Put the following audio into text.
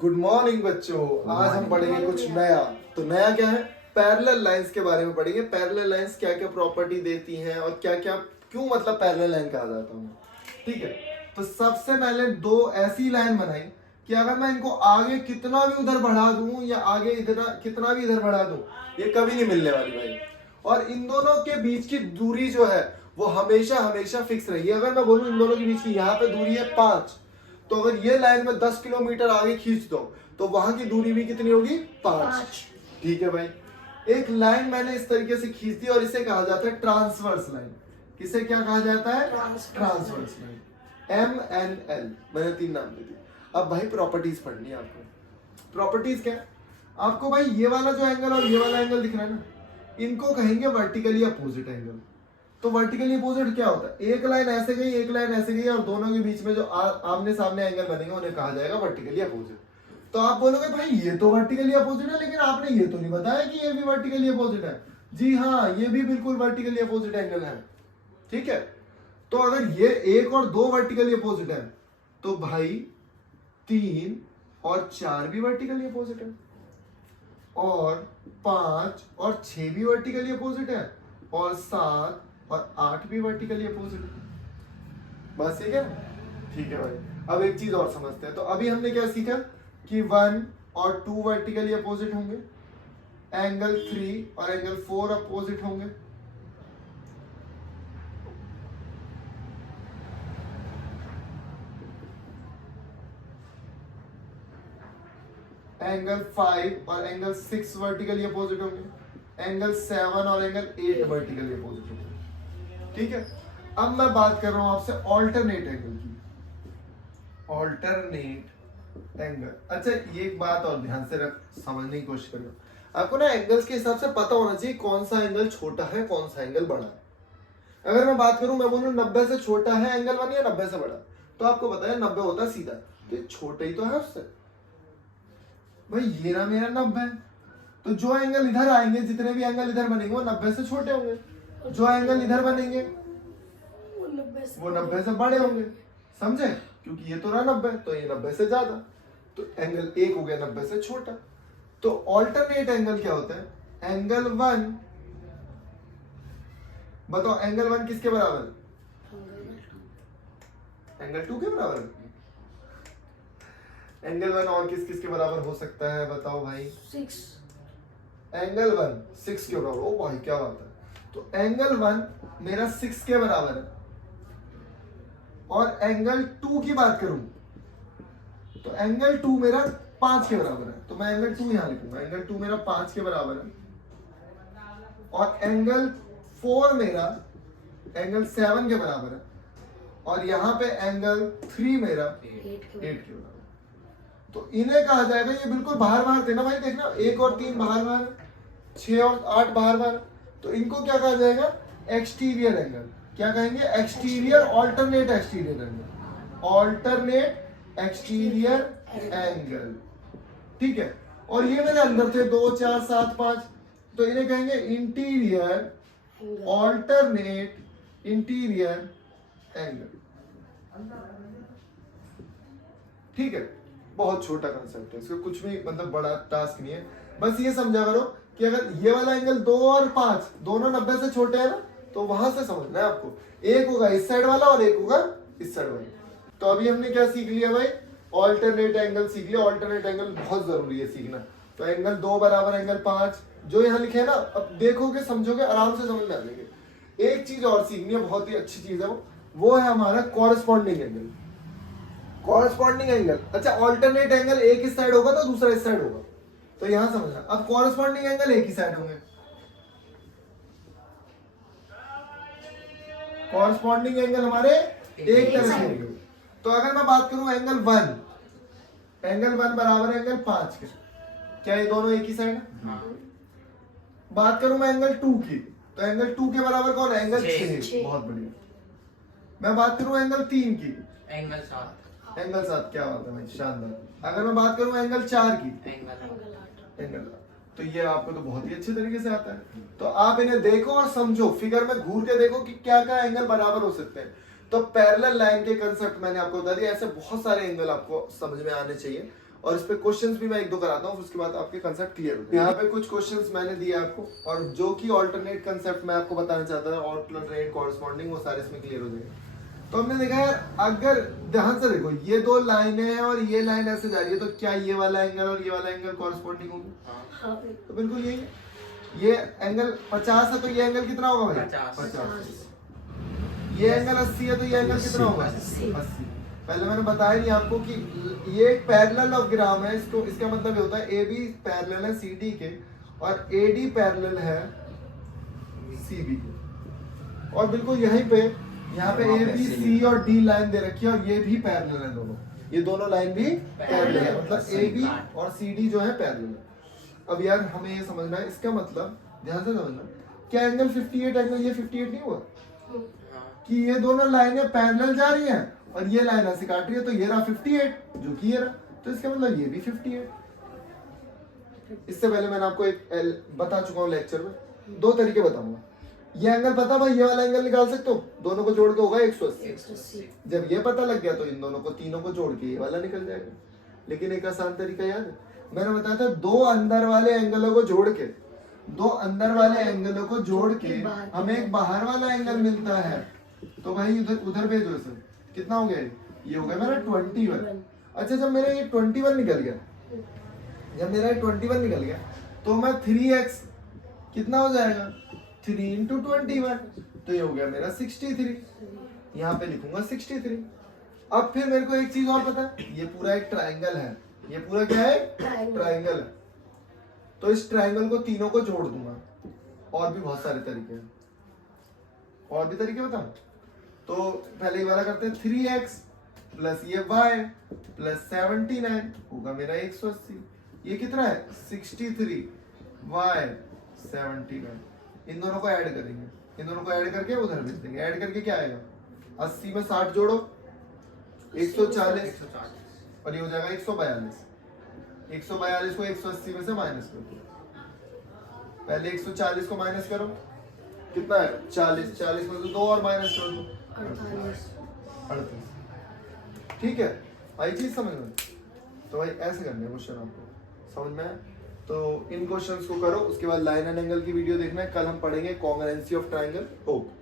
Good morning बच्चों। आज हम पढ़ेंगे कुछ नया। तो नया क्या है? पैरेलल लाइंस के बारे में पढ़ेंगे। पैरेलल लाइंस क्या क्या प्रॉपर्टी देती हैं और क्या क्या क्यों मतलब पैरेलल लाइन कहा जाता है। ठीक है, तो सबसे पहले दो ऐसी लाइन बनाई कि अगर मैं इनको आगे कितना भी उधर बढ़ा दूं या आगे इधर कितना भी इधर बढ़ा दूं, ये कभी नहीं मिलने वाली भाई। और इन दोनों के बीच की दूरी जो है वो हमेशा हमेशा फिक्स रही है। अगर मैं बोलूं इन दोनों के बीच की यहाँ पे दूरी है 5, तो अगर ये लाइन में 10 किलोमीटर आगे खींच दो तो वहां की दूरी भी कितनी होगी? 5। ठीक है भाई, एक लाइन मैंने इस तरीके से खींच दी और इसे कहा जाता है ट्रांसवर्स लाइन। किसे क्या कहा जाता है? Transverse line. MNL मैंने 3 नाम दे दिए। अब भाई प्रॉपर्टीज पढ़नी है आपको। प्रॉपर्टीज क्या है? आपको भाई ये वाला जो एंगल और ये वाला एंगल दिख रहा है ना, इनको कहेंगे वर्टिकली अपोजिट एंगल। तो वर्टिकली अपोजिट क्या होता है? एक लाइन ऐसे गई, एक लाइन ऐसे गई और दोनों के बीच में जो आमने सामने एंगल बनेंगे उन्हें कहा जाएगा वर्टिकली अपोजिट। तो आप बोलोगे भाई ये तो वर्टिकली अपोजिट है, लेकिन आपने ये तो नहीं बताया कि ये भी वर्टिकली अपोजिट है। जी हाँ, ये भी बिल्कुल वर्टिकली अपोजिट एंगल है। ठीक है, तो अगर ये 1 और 2 वर्टिकली अपोजिट है तो भाई 3 और 4 भी वर्टिकली अपोजिट है, और 5 और 6 भी वर्टिकली अपोजिट है, और 7 और 8 भी वर्टिकली अपोजिट है। बस ठीक है। ठीक है भाई, अब एक चीज और समझते हैं। तो अभी हमने क्या सीखा कि 1 और 2 वर्टिकली अपोजिट होंगे, एंगल 3 और एंगल 4 अपोजिट होंगे, एंगल 5 और एंगल 6 वर्टिकली अपोजिट होंगे, एंगल 7 और एंगल 8 वर्टिकली अपोजिट होंगे। ठीक है, अब मैं बात कर रहा हूं आपसे ऑल्टरनेट एंगल की। Alternate angle. अच्छा, ये एक बात और ध्यान से रख, समझने की कोशिश करो। आपको ना एंगल्स के हिसाब से पता होना चाहिए कौन सा एंगल छोटा है, कौन सा एंगल बड़ा है। अगर मैं बात करूं, मैं बोलूं 90 से छोटा है एंगल 1 या 90 से बड़ा, तो आपको पता है 90 होता है सीधा, तो ये छोटा ही तो है उससे। भाई ये ना मेरा 90 है, तो जो एंगल इधर आएंगे, जितने भी एंगल इधर बनेंगे वो 90 से छोटे होंगे। जो एंगल इधर बनेंगे वो 90 से बड़े होंगे। समझे? क्योंकि ये तो रहा 90, तो ये 90 से ज्यादा, तो एंगल 1 हो गया 90 से छोटा। तो ऑल्टरनेट एंगल क्या होता है? एंगल 1, बताओ एंगल 1 किसके बराबर है? एंगल 2 के बराबर है। एंगल 1 और किस किस के बराबर हो सकता है बताओ भाई? 6। एंगल 1 6 के बराबर। ओ भाई क्या बात है। तो एंगल 1 मेरा 6 के बराबर है, और एंगल 2 की बात करूं तो एंगल 2 मेरा 5 के बराबर है, तो मैं एंगल 2 यहां लिखूंगा। एंगल 2 मेरा 5 के बराबर है, और एंगल 4 मेरा एंगल 7 के बराबर है, और यहां पे एंगल 3 मेरा 8 के बराबर। तो इन्हें कहा जाएगा, ये बिल्कुल बाहर बाहर थे ना भाई, देखना 1 और 3 बाहर बाहर, 6 और 8 बाहर बाहर, तो इनको क्या कहा जाएगा? Exterior angle. क्या कहेंगे? Exterior, alternate exterior angle. Alternate exterior angle. ठीक है, और ये मेरे अंदर थे 2 4 7 5, तो इन्हें कहेंगे इंटीरियर ऑल्टरनेट इंटीरियर एंगल। ठीक है, बहुत छोटा कंसेप्ट है, इसको कुछ भी मतलब बड़ा टास्क नहीं है। बस ये समझा करो कि अगर ये वाला एंगल 2 और 5 दोनों 90 से छोटे हैं ना, तो वहां से समझना है आपको। एक होगा इस साइड वाला और एक होगा इस साइड वाला। तो अभी हमने क्या सीख लिया भाई? ऑल्टरनेट एंगल सीख लिया। ऑल्टरनेट एंगल बहुत जरूरी है सीखना। तो एंगल 2 बराबर एंगल 5 जो यहाँ लिखे है ना, अब देखोगे समझोगे आराम से समझ में आ जाएंगे। एक चीज और सीखनी है, बहुत ही अच्छी चीज है, वो है हमारा कॉरेस्पॉन्डिंग एंगल। Corresponding angle. अच्छा, ऑल्टरनेट एंगल एक इस साइड होगा तो दूसरा इस साइड होगा, तो यहां समझना। अब कॉरेस्पॉन्डिंग एंगल एक ही साइड होंगे। कॉरेस्पॉन्डिंग एंगल हमारे एक तरफ से होंगे। तो अगर मैं बात करूं एंगल 1 बराबर एंगल 5 के, क्या ये दोनों एक ही साइड है? बात करूं मैं एंगल 2 की, तो एंगल 2 के बराबर कौन है? एंगल 6। बहुत बढ़िया। मैं बात करूं एंगल 3 की, एंगल 7। एंगल 7। क्या बात है भाई, शानदार। अगर मैं बात करूं एंगल 4 की, एंगल 8, तो ये आपको तो बहुत ही अच्छे तरीके से आता है। तो आप इन्हें देखो और समझो, फिगर में घूर के देखो कि क्या क्या एंगल बराबर हो सकते हैं। तो पैरेलल लाइन के कंसेप्ट मैंने आपको बता दिया। ऐसे बहुत सारे एंगल आपको समझ में आने चाहिए, और इस पे क्वेश्चंस भी मैं एक दो कराता हूँ, उसके बाद आपके कंसेप्ट क्लियर हो जाएंगे। यहाँ पे कुछ क्वेश्चंस मैंने दिए आपको, और जो कि ऑल्टरनेट कंसेप्ट मैं आपको बताना चाहता था, ऑल्टरनेट कॉरस्पॉन्डिंग, वो सारे इसमें क्लियर हो जाएंगे। तो हमने देखा यार, अगर ध्यान से देखो, ये दो लाइनें हैं और ये लाइन ऐसे जा रही है, तो क्या ये वाला एंगल और ये वाला एंगल कॉरस्पॉन्डिंग होंगे? तो बिल्कुल यही है। ये एंगल 50 है तो ये एंगल कितना होगा भाई? 50। ये एंगल 80 है तो ये एंगल कितना होगा? 80। पहले मैंने बताया नहीं आपको कि ये एक पैरेललोग्राम है, इसको इसका मतलब ये होता है ए बी पैरेलल है सी डी के, और ए डी पैरेलल है सी बी के, और बिल्कुल यहीं पे यहाँ पे ए बी सी और डी लाइन दे रखी है, और ये भी पैरेलल है दोनों, ये दोनों लाइन भी पैरेलल है, मतलब ए बी और सी डी जो है पैरेलल है। अब यार हमें ये समझना है, इसका मतलब ध्यान से समझना, क्या एंगल 58 एंगल ये 58 नहीं हुआ कि ये दोनों लाइनें पैरेलल जा रही हैं और ये लाइन ऐसे काट रही है, तो ये रहा 58 जो कि ये रहा, तो इसका मतलब ये भी 58। इससे पहले मैंने आपको एक बता चुका हूँ लेक्चर में, दो तरीके बताऊंगा। ये एंगल पता भाई, ये वाला एंगल निकाल सकते हो, दोनों को जोड़ के होगा 180। जब ये पता लग गया तो इन दोनों को, तीनों को जोड़ के ये वाला निकल जाएगा। लेकिन एक आसान तरीका याद है, मैंने बताया था, दो अंदर वाले एंगलों को जोड़ के, दो अंदर वाले एंगलों को जोड़ के हमें एक बाहर वाला एंगल मिलता है, तो भाई उधर भेजो इसे। कितना हो गया ये हो गया मेरा 21। अच्छा, जब मेरा ये 21 निकल गया, जब मेरा 21 निकल गया, तो मैं 3x कितना हो जाएगा? 3 into 21, तो ये हो गया मेरा 63। यहाँ पे लिखूंगा 63। अब फिर मेरे को एक चीज और पता है, ये पूरा एक ट्राइंगल है, ये पूरा क्या है? ट्राइंगल है। तो इस ट्राइंगल को तीनों को जोड़ दूंगा। और भी बहुत सारे तरीके हैं, और भी तरीके बताऊं? तो पहले वाला करते हैं, 3x प्लस ये y प्लस 79 होगा मेरा 180। ये कितना है? 63 y 79। इन दोनों को ऐड करेंगे, इन दोनों को ऐड करके उधर भेज देंगे। ऐड करके क्या आएगा? 80 में 60 जोड़ो 140, और ये हो जाएगा 142। 142 को 180 में से माइनस कर दो। पहले 140 को माइनस करो, कितना है? 40। 40 में से 2 और माइनस कर दो, 38। ठीक है, आई चीज समझ में? तो भाई ऐसे करने हैं क्वेश्चन, आपको समझ में आया? तो इन क्वेश्चंस को करो, उसके बाद लाइन एंड एंगल की वीडियो देखना है। कल हम पढ़ेंगे कॉन्ग्रुएंसी ऑफ ट्रायंगल। ओके।